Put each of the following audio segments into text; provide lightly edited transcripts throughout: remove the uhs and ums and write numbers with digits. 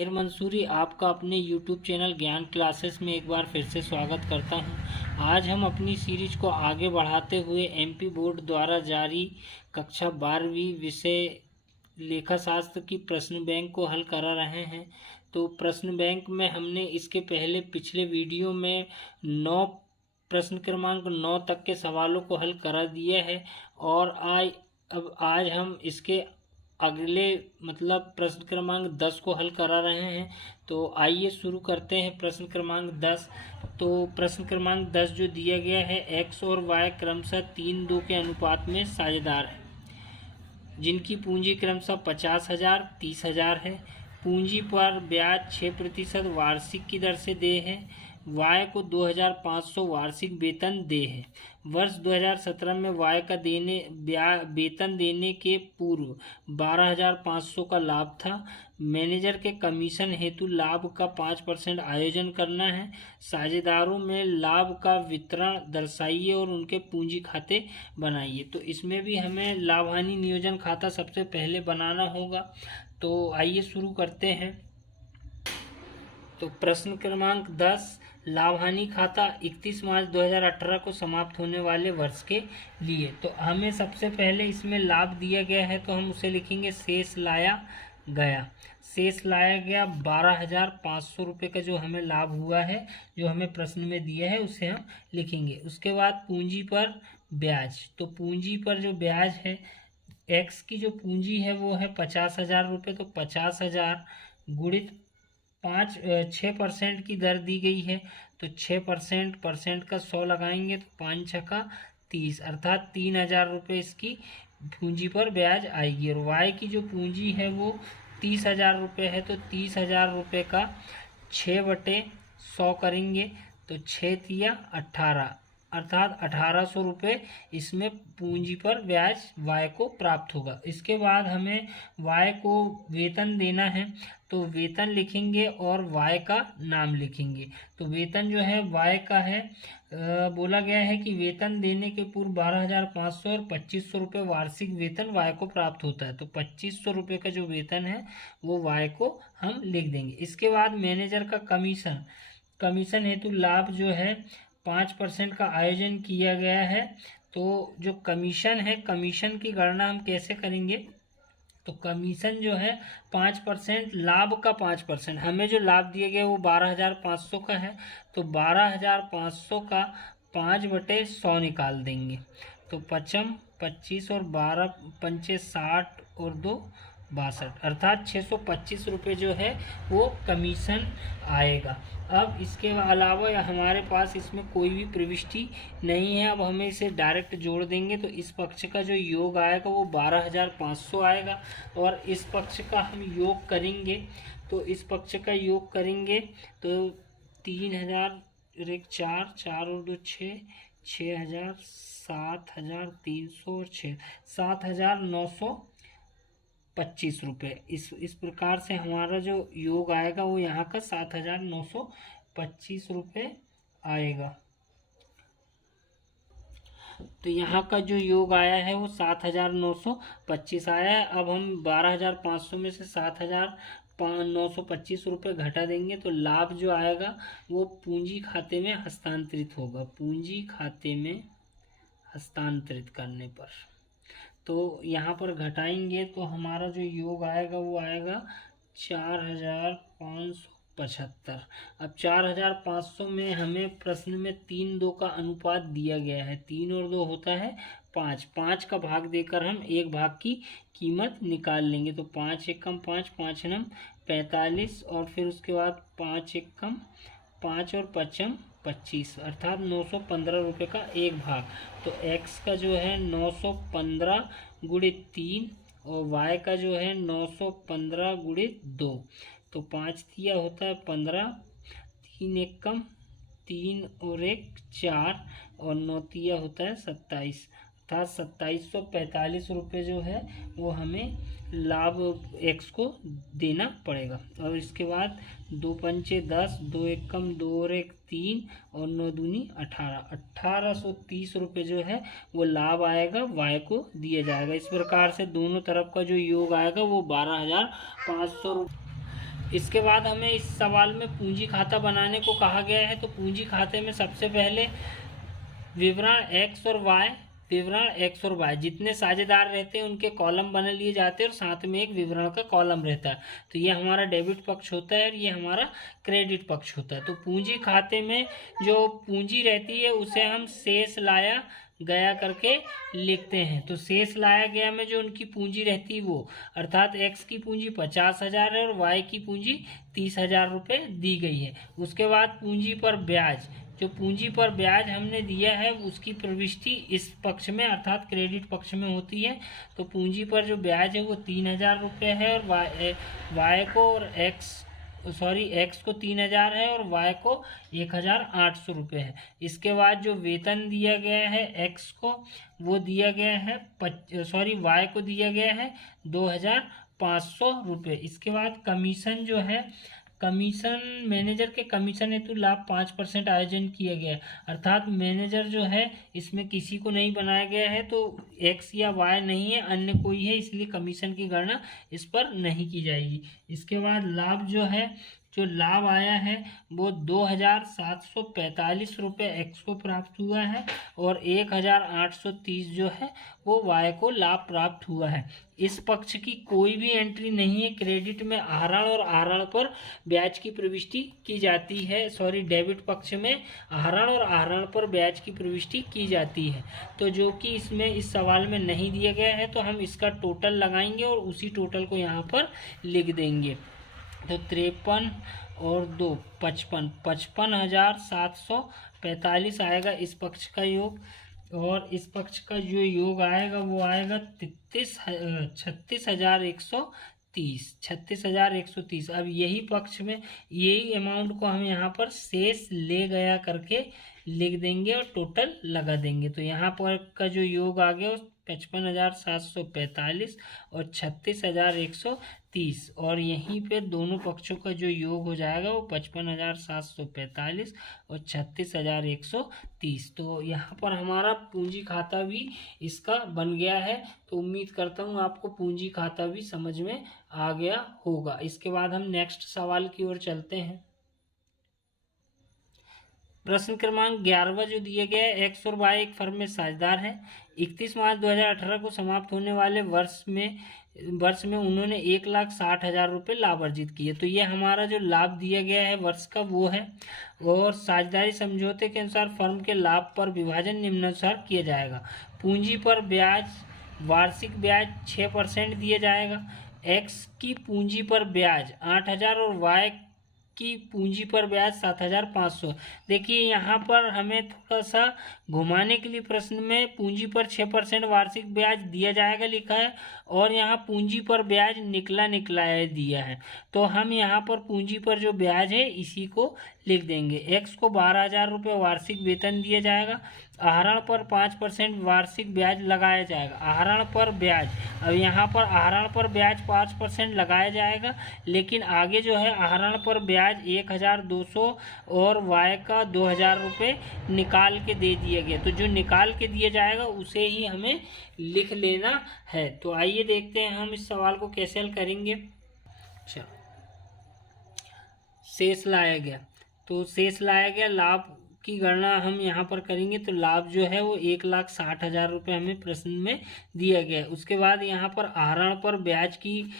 खैर मंसूरी आपका अपने YouTube चैनल ज्ञान क्लासेस में एक बार फिर से स्वागत करता हूं। आज हम अपनी सीरीज को आगे बढ़ाते हुए एमपी बोर्ड द्वारा जारी कक्षा 12वीं विषय लेखाशास्त्र की प्रश्न बैंक को हल करा रहे हैं। तो प्रश्न बैंक में हमने इसके पहले पिछले वीडियो में 9 प्रश्न क्रमांक 9 तक के सवालों को हल करा दिया है और आज हम इसके अगले प्रश्न क्रमांक 10 को हल करा रहे हैं। तो आइए शुरू करते हैं प्रश्न क्रमांक 10। तो प्रश्न क्रमांक 10 जो दिया गया है, एक्स और वाई क्रमशः 3:2 के अनुपात में साझेदार है, जिनकी पूंजी क्रमशः 50,000 30,000 है। पूंजी पर ब्याज 6% वार्षिक की दर से दे है। वाई को 2,500 वार्षिक वेतन दे है। वर्ष 2017 में वाई का वेतन देने के पूर्व 12,500 का लाभ था। मैनेजर के कमीशन हेतु लाभ का 5% आयोजन करना है। साझेदारों में लाभ का वितरण दर्शाइए और उनके पूंजी खाते बनाइए। तो इसमें भी हमें लाभ हानि नियोजन खाता सबसे पहले बनाना होगा। तो आइए शुरू करते हैं। तो प्रश्न क्रमांक 10, लाभ हानि खाता 31 मार्च 2018 को समाप्त होने वाले वर्ष के लिए। तो हमें सबसे पहले इसमें लाभ दिया गया है, तो हम उसे लिखेंगे शेष लाया गया। शेष लाया गया 12,500 रुपये का जो हमें लाभ हुआ है, जो हमें प्रश्न में दिया है, उसे हम लिखेंगे। उसके बाद पूंजी पर ब्याज। तो पूंजी पर जो ब्याज है, एक्स की जो पूंजी है वो है 50,000 रुपये। तो 50,000 गुणित 6% की दर दी गई है। तो 6% का 100 लगाएंगे तो 5 छक्का 30, अर्थात 3,000 रुपये इसकी पूंजी पर ब्याज आएगी। और वाई की जो पूंजी है वो 30,000 रुपये है। तो 30,000 रुपये का 6/100 करेंगे तो 6 तिया 18, अर्थात 1,800 रुपये इसमें पूंजी पर ब्याज वाई को प्राप्त होगा। इसके बाद हमें वाई को वेतन देना है, तो वेतन लिखेंगे और वाई का नाम लिखेंगे। तो वेतन जो है वाई का है, बोला गया है कि वेतन देने के पूर्व 12,500 और 2,500 रुपये वार्षिक वेतन वाई को प्राप्त होता है। तो 2,500 रुपये का जो वेतन है वो वाई को हम लिख देंगे। इसके बाद मैनेजर का कमीशन हेतु लाभ जो है 5% का आयोजन किया गया है। तो जो कमीशन है, कमीशन की गणना हम कैसे करेंगे? तो कमीशन जो है 5%, लाभ का 5%, हमें जो लाभ दिया गया वो 12,500 का है। तो 12,500 का 5/100 निकाल देंगे। तो 5 25 और 12 पंचे 60 और 2 62, अर्थात 625 रुपये जो है वो कमीशन आएगा। अब इसके अलावा हमारे पास इसमें कोई भी प्रविष्टि नहीं है। अब हमें इसे डायरेक्ट जोड़ देंगे। तो इस पक्ष का जो योग आएगा वो 12,500 आएगा और इस पक्ष का हम योग करेंगे। तो इस पक्ष का योग करेंगे तो 3,000 और 1 4, 4 और 2 6, 6,000, 7,300 और 6 7,925 रुपये। इस प्रकार से हमारा जो योग आएगा वो यहाँ का 7,925 रुपये आएगा। तो यहाँ का जो योग आया है वो 7,925 आया है। अब हम 12,500 में से 7,925 रुपये घटा देंगे तो लाभ जो आएगा वो पूंजी खाते में हस्तांतरित होगा। पूंजी खाते में हस्तांतरित करने पर तो यहाँ पर घटाएंगे तो हमारा जो योग आएगा वो आएगा 4,575। अब 4,500 में हमें प्रश्न में 3:2 का अनुपात दिया गया है। 3 और 2 होता है 5। 5 का भाग देकर हम 1 भाग की कीमत निकाल लेंगे। तो 5 एकम 5, 5 नम 45 और फिर उसके बाद 5 एकम 5 और 5m 25, अर्थात 915 रुपये का 1 भाग। तो x का जो है 915 गुणित 3 और y का जो है 915 गुणित 2। तो 5 तिया होता है 15, 3 एकम 3 और 1 4 और 9 तिया होता है 27, अर्थात 2,745 रुपये जो है वो हमें लाभ x को देना पड़ेगा। और इसके बाद 2 पंचे 10, 2 एकम 2 और 1 3 और 9 दूनी 18, 1,830 रुपये जो है वो लाभ आएगा y को दिया जाएगा। इस प्रकार से दोनों तरफ का जो योग आएगा वो 12,500 इसके बाद हमें इस सवाल में पूंजी खाता बनाने को कहा गया है। तो पूंजी खाते में सबसे पहले विवरण एक्स और वाई जितने साझेदार रहते हैं उनके कॉलम बना लिए जाते हैं और साथ में एक विवरण का कॉलम रहता है। तो ये हमारा डेबिट पक्ष होता है और ये हमारा क्रेडिट पक्ष होता है। तो पूंजी खाते में जो पूंजी रहती है उसे हम शेष लाया गया करके लिखते हैं। तो शेष लाया गया में जो उनकी पूंजी रहती है वो अर्थात एक्स की पूंजी 50,000 है और वाई की पूंजी 30,000 रुपये दी गई है। उसके बाद पूंजी पर ब्याज, जो पूंजी पर ब्याज हमने दिया है उसकी प्रविष्टि इस पक्ष में अर्थात क्रेडिट पक्ष में होती है। तो पूंजी पर जो ब्याज है वो 3,000 रुपये है और वाई को और एक्स को 3,000 है और वाई को 1,800 रुपये है। इसके बाद जो वेतन दिया गया है एक्स को वो दिया गया है वाई को दिया गया है 2,500 रुपये। इसके बाद कमीशन जो है, कमीशन मैनेजर के कमीशन हेतु लाभ 5% आयोजन किया गया है अर्थात मैनेजर जो है इसमें किसी को नहीं बनाया गया है। तो एक्स या वाई नहीं है, अन्य कोई है, इसलिए कमीशन की गणना इस पर नहीं की जाएगी। इसके बाद लाभ जो है, जो लाभ आया है वो 2,745 रुपये एक्स को प्राप्त हुआ है और 1,830 जो है वो वाई को लाभ प्राप्त हुआ है। इस पक्ष की कोई भी एंट्री नहीं है। क्रेडिट में आहरण और आहरण पर ब्याज की प्रविष्टि की जाती है, डेबिट पक्ष में आहरण और आहरण पर ब्याज की प्रविष्टि की जाती है। तो जो कि इसमें इस सवाल में नहीं दिया गया है तो हम इसका टोटल लगाएंगे और उसी टोटल को यहाँ पर लिख देंगे। तो 53 और 2 55,745 आएगा इस पक्ष का योग और इस पक्ष का जो योग आएगा वो आएगा 36,130। अब यही पक्ष में यही अमाउंट को हम यहाँ पर शेष ले गया करके लिख देंगे और टोटल लगा देंगे। तो यहाँ पर का जो योग आ गया 55,745 और 36,130 और यहीं पे दोनों पक्षों का जो योग हो जाएगा वो 55,745 और 36,130। तो यहाँ पर हमारा पूंजी खाता भी इसका बन गया है। तो उम्मीद करता हूँ आपको पूंजी खाता भी समझ में आ गया होगा। इसके बाद हम नेक्स्ट सवाल की ओर चलते हैं। प्रश्न क्रमांक 11 जो दिया गया है, एक्स और वाई एक फर्म में साझेदार है। 31 मार्च 2018 को समाप्त होने वाले वर्ष में उन्होंने 1,60,000 रुपये लाभ अर्जित किए। तो ये हमारा जो लाभ दिया गया है वर्ष का वो है और साझेदारी समझौते के अनुसार फर्म के लाभ पर विभाजन निम्नानुसार किया जाएगा। पूंजी पर ब्याज, वार्षिक ब्याज 6% दिया जाएगा। एक्स की पूंजी पर ब्याज 8,000 और वाई की पूंजी पर ब्याज 7,500। देखिए यहाँ पर हमें थोड़ा सा घुमाने के लिए प्रश्न में पूंजी पर 6% वार्षिक ब्याज दिया जाएगा लिखा है और यहाँ पूंजी पर ब्याज निकला है दिया है। तो हम यहाँ पर पूंजी पर जो ब्याज है इसी को लिख देंगे। एक्स को 12,000 रुपये वार्षिक वेतन दिया जाएगा। आहरण पर 5% वार्षिक ब्याज लगाया जाएगा। आहरण पर ब्याज, अब यहाँ पर आहरण पर ब्याज 5% लगाया जाएगा लेकिन आगे जो है आहरण पर ब्याज 1,200 और वाई का 2,000 रुपये निकाल के दे दिया गया। तो जो निकाल के दिया जाएगा उसे ही हमें लिख लेना है। तो आइए देखते हैं हम इस सवाल को कैसे हल करेंगे। अच्छा, शेष लाया गया, तो शेष लाया गया लाभ की गणना हम यहाँ पर करेंगे। तो लाभ जो है वो 1,60,000 रुपये हमें प्रश्न में दिया गया है। उसके बाद यहाँ पर आहरण पर ब्याज की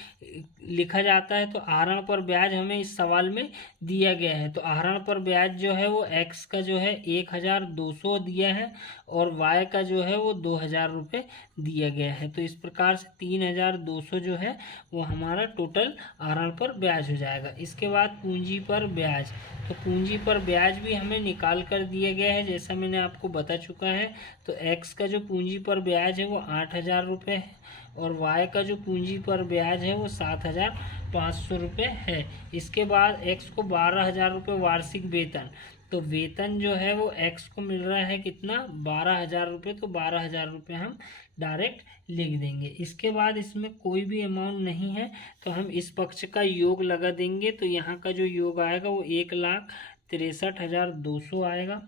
लिखा जाता है। तो आहरण पर ब्याज हमें इस सवाल में दिया गया है। तो आहरण पर ब्याज जो है वो एक्स का जो है 1,200 दिया है और वाई का जो है वो 2,000 रुपये दिया गया है। तो इस प्रकार से 3,200 जो है वो हमारा टोटल आहरण पर ब्याज हो जाएगा। इसके बाद पूंजी पर ब्याज, तो पूंजी पर ब्याज भी हमें निकाल कर दिया गया है जैसा मैंने आपको बता चुका है। तो एक्स का जो पूंजी पर ब्याज है वो 8,000 रुपये है और वाई का जो पूंजी पर ब्याज है वो 7,500 रुपये है। इसके बाद एक्स को 12,000 रुपये वार्षिक वेतन, तो वेतन जो है वो एक्स को मिल रहा है कितना 12,000 रुपये। तो 12,000 रुपये हम डायरेक्ट लिख देंगे। इसके बाद इसमें कोई भी अमाउंट नहीं है तो हम इस पक्ष का योग लगा देंगे। तो यहाँ का जो योग आएगा वो 1,63,200 आएगा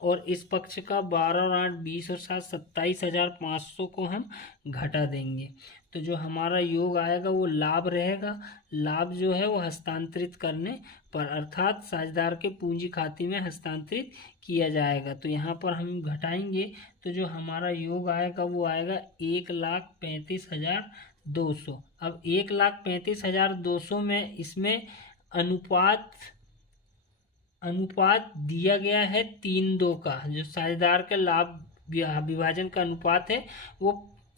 और इस पक्ष का 12 और 8 20 और 7 27,500 को हम घटा देंगे। तो जो हमारा योग आएगा वो लाभ रहेगा। लाभ जो है वो हस्तांतरित करने पर, अर्थात साझेदार के पूंजी खाते में हस्तांतरित किया जाएगा। तो यहाँ पर हम घटाएंगे तो जो हमारा योग आएगा वो आएगा 1,35,200। अब 1,35,200 में इसमें अनुपात दिया गया है 3:2 का। जो साझेदार के लाभ विभाजन का अनुपात है वो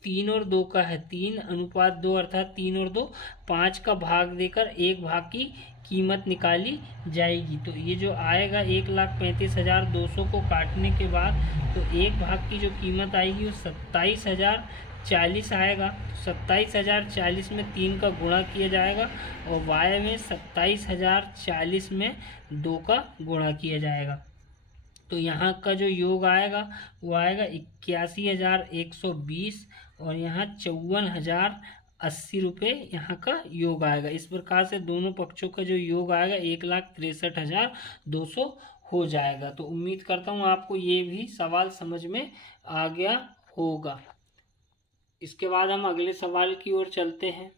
3 और 2 का है। 3:2 अर्थात 3 और 2, 5 का भाग देकर 1 भाग की कीमत निकाली जाएगी। तो ये जो आएगा 1,35,200 को काटने के बाद तो 1 भाग की जो कीमत आएगी वो 27,040 आएगा। 27,040 में 3 का गुणा किया जाएगा और वाय में 27,040 में 2 का गुणा किया जाएगा। तो यहाँ का जो योग आएगा वो आएगा 81,120 और यहाँ 54,080 रुपये यहाँ का योग आएगा। इस प्रकार से दोनों पक्षों का जो योग आएगा 1,63,200 हो जाएगा। तो उम्मीद करता हूँ आपको ये भी सवाल समझ में आ गया होगा। इसके बाद हम अगले सवाल की ओर चलते हैं।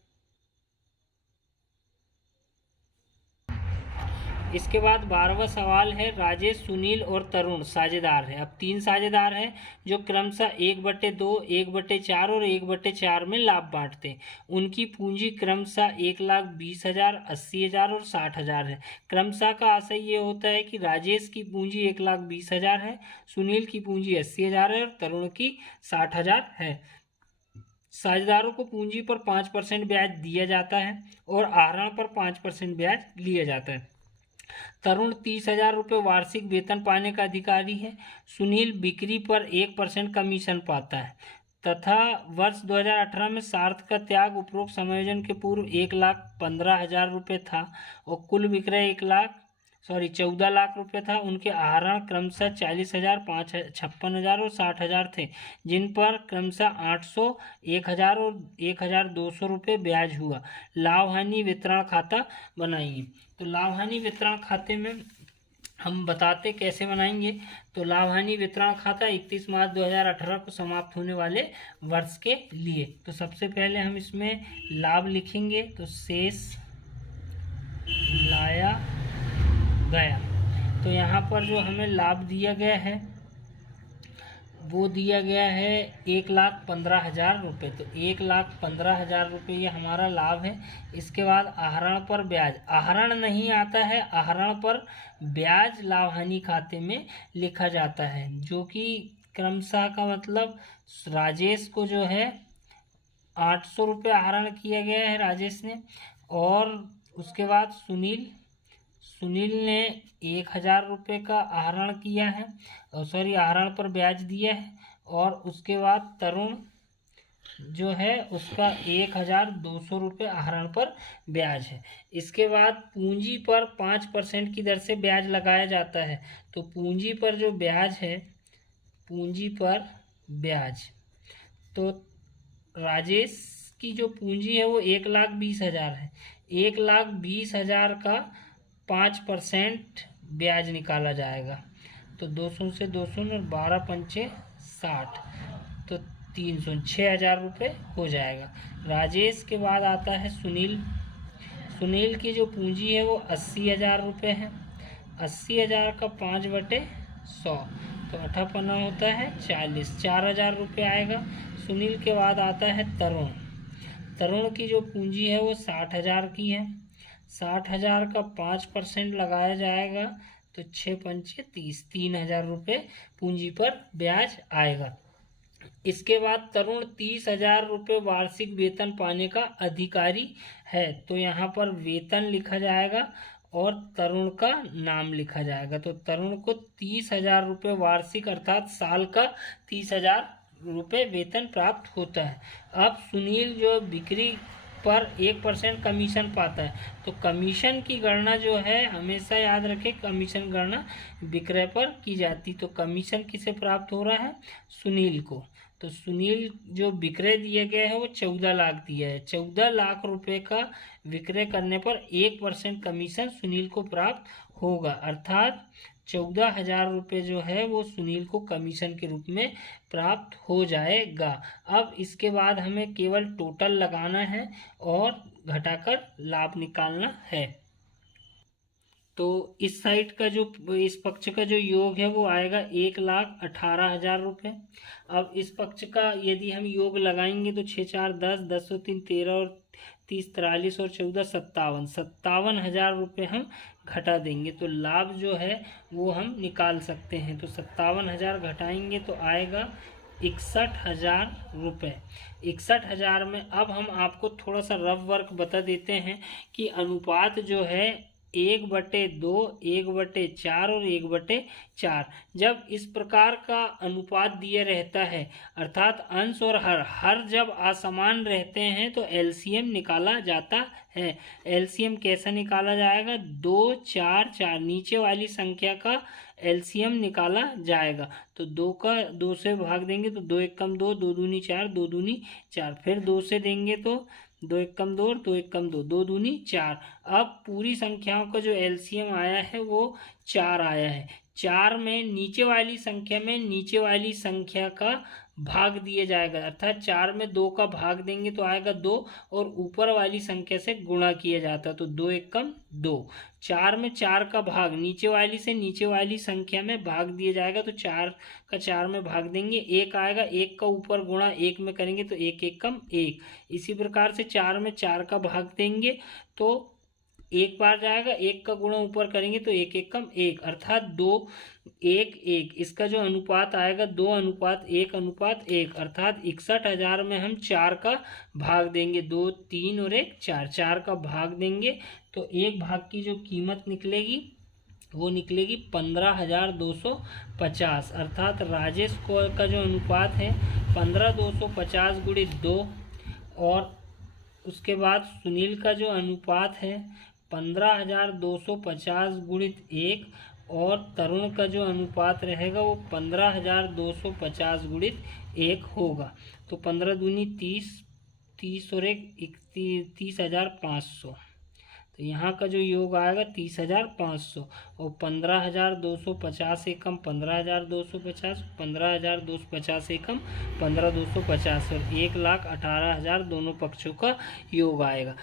इसके बाद 12वां सवाल है, राजेश, सुनील और तरुण साझेदार हैं। अब 3 साझेदार हैं जो क्रमशः 1/2, 1/4 और 1/4 में लाभ बांटते हैं। उनकी पूंजी क्रमशः 1,20,000, 80,000 और 60,000 है। क्रमशः का आशय ये होता है कि राजेश की पूंजी 1,20,000 है, सुनील की पूंजी 80,000 है और तरुण की 60,000 है। साझेदारों को पूंजी पर 5% ब्याज दिया जाता है और आहरण पर 5% ब्याज लिया जाता है। तरुण 30,000 रुपये वार्षिक वेतन पाने का अधिकारी है। सुनील बिक्री पर 1% कमीशन पाता है तथा वर्ष 2018 में सार्थ का त्याग उपरोक्त समायोजन के पूर्व 1,15,000 रुपये था और कुल विक्रय 14 लाख रुपये था। उनके आहरण क्रमशः 40,000, 56,000 और 60,000 थे, जिन पर क्रमशः 800, 1,000 और 1,200 रुपये ब्याज हुआ। लाभ हानि वितरण खाता बनाइए। तो लाभ हानि वितरण खाते में हम बताते कैसे बनाएंगे। तो लाभ हानि वितरण खाता 31 मार्च 2018 को समाप्त होने वाले वर्ष के लिए। तो सबसे पहले हम इसमें लाभ लिखेंगे। तो शेष लाया गया। तो यहाँ पर जो हमें लाभ दिया गया है वो दिया गया है 1,15,000 रुपये। तो 1,15,000 रुपये ये हमारा लाभ है। इसके बाद आहरण पर ब्याज, आहरण नहीं आता है, आहरण पर ब्याज लाभ हानि खाते में लिखा जाता है, जो कि क्रमशः का मतलब राजेश को जो है 800 रुपये आहरण किया गया है राजेश ने, और उसके बाद सुनील ने 1,000 रुपये का आहरण किया है और आहरण पर ब्याज दिया है। और उसके बाद तरुण जो है उसका 1,200 रुपये आहरण पर ब्याज है। इसके बाद पूंजी पर 5% की दर से ब्याज लगाया जाता है। तो पूंजी पर जो ब्याज है, पूंजी पर ब्याज, तो राजेश की जो पूंजी है वो 1,20,000 है। 1,20,000 का 5% ब्याज निकाला जाएगा। तो 200 से 200 और 12 पंचे 60, तो 300, 6,000 रुपये हो जाएगा। राजेश के बाद आता है सुनील की जो पूंजी है वो 80,000 रुपये है। 80,000 का 5/100, तो 8 होता है 40, 4,000 रुपये आएगा। सुनील के बाद आता है तरुण की जो पूंजी है वो 60,000 की है। 60,000 का 5% लगाया जाएगा, तो 6 पंचे 30, 3,000 रुपये पूंजी पर ब्याज आएगा। इसके बाद तरुण 30,000 रुपये वार्षिक वेतन पाने का अधिकारी है। तो यहाँ पर वेतन लिखा जाएगा और तरुण का नाम लिखा जाएगा। तो तरुण को 30,000 रुपये वार्षिक अर्थात साल का 30,000 रुपये वेतन प्राप्त होता है। अब सुनील जो बिक्री पर 1% कमीशन पाता है। तो कमीशन की गणना जो है हमेशा याद रखें, कमीशन गणना विक्रय पर की जाती। तो कमीशन किसे प्राप्त हो रहा है? सुनील को। तो सुनील जो विक्रय दिया गया है वो 14 लाख दिया है। 14 लाख रुपए का विक्रय करने पर 1% कमीशन सुनील को प्राप्त होगा, अर्थात 14,000 रुपये जो है वो सुनील को कमीशन के रूप में प्राप्त हो जाएगा। अब इसके बाद हमें केवल टोटल लगाना है और घटाकर लाभ निकालना है। तो इस साइड का जो, इस पक्ष का जो योग है वो आएगा 1,18,000 रुपये। अब इस पक्ष का यदि हम योग लगाएंगे तो 6 4 10, 10 और 3 13 और 30 43 और 14 57,000 रुपये हम घटा देंगे। तो लाभ जो है वो हम निकाल सकते हैं। तो 57,000 घटाएंगे तो आएगा 61,000 रुपये। 61,000 में अब हम आपको थोड़ा सा रफ वर्क बता देते हैं कि अनुपात जो है 1/2, 1/4 और 1/4। जब इस प्रकार का अनुपात दिया रहता है अर्थात अंश और हर जब असमान रहते हैं तो एलसीएम निकाला जाता है। एलसीएम कैसा निकाला जाएगा? 2 4 4 नीचे वाली संख्या का एलसीएम निकाला जाएगा। तो 2 से भाग देंगे तो 2 1 कम 2, 2 दूनी 4, 2 दूनी 4। फिर 2 से देंगे तो 2 1 कम 2 और 2 1 कम 2, 2 दूनी 4। अब पूरी संख्याओं का जो एलसीएम आया है वो 4 आया है। 4 में नीचे वाली संख्या में नीचे वाली संख्या का भाग दिया जाएगा अर्थात 4 में 2 का भाग देंगे तो आएगा 2 और ऊपर वाली संख्या से गुणा किया जाता है तो 2 1 कम 2। 4 में 4 का भाग नीचे वाली से नीचे वाली संख्या में भाग दिया जाएगा तो 4 का 4 में भाग देंगे 1 आएगा। 1 का ऊपर गुणा 1 में करेंगे तो 1 1 कम 1। इसी प्रकार से 4 में 4 का भाग देंगे तो 1 बार जाएगा। 1 का गुणा ऊपर करेंगे तो 1 1 कम 1 अर्थात 2 1 1। इसका जो अनुपात आएगा 2:1:1 अर्थात 61,000 में हम 4 का भाग देंगे। 2 3 और 1 4, 4 का भाग देंगे तो एक भाग की जो कीमत निकलेगी वो निकलेगी 15,250 अर्थात राजेश को का जो अनुपात है 15,250 गुणित 2 और उसके बाद सुनील का जो अनुपात है 15,250 गुणित 1 और तरुण का जो अनुपात रहेगा वो 15,250 गुणित 1 होगा। तो 15 दूनी 30, 30 और 1 30,500। तो यहाँ का जो योग आएगा 30,500 और 15,250 एकम 15,250, 15,250 एकम 15,250 और 1,18,000 दोनों पक्षों का योग आएगा।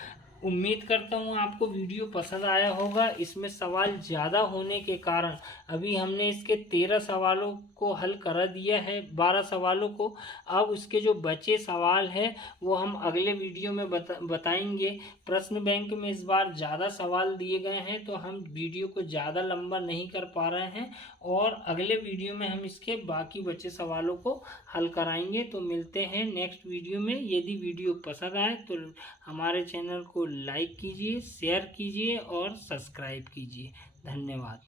उम्मीद करता हूँ आपको वीडियो पसंद आया होगा। इसमें सवाल ज़्यादा होने के कारण अभी हमने इसके 13 सवालों को हल करा दिया है, 12 सवालों को। अब उसके जो बचे सवाल हैं वो हम अगले वीडियो में बताएंगे। प्रश्न बैंक में इस बार ज़्यादा सवाल दिए गए हैं तो हम वीडियो को ज़्यादा लंबा नहीं कर पा रहे हैं और अगले वीडियो में हम इसके बाकी बचे सवालों को हल कराएंगे। तो मिलते हैं नेक्स्ट वीडियो में। यदि वीडियो पसंद आए तो हमारे चैनल को लाइक कीजिए, शेयर कीजिए और सब्सक्राइब कीजिए। धन्यवाद।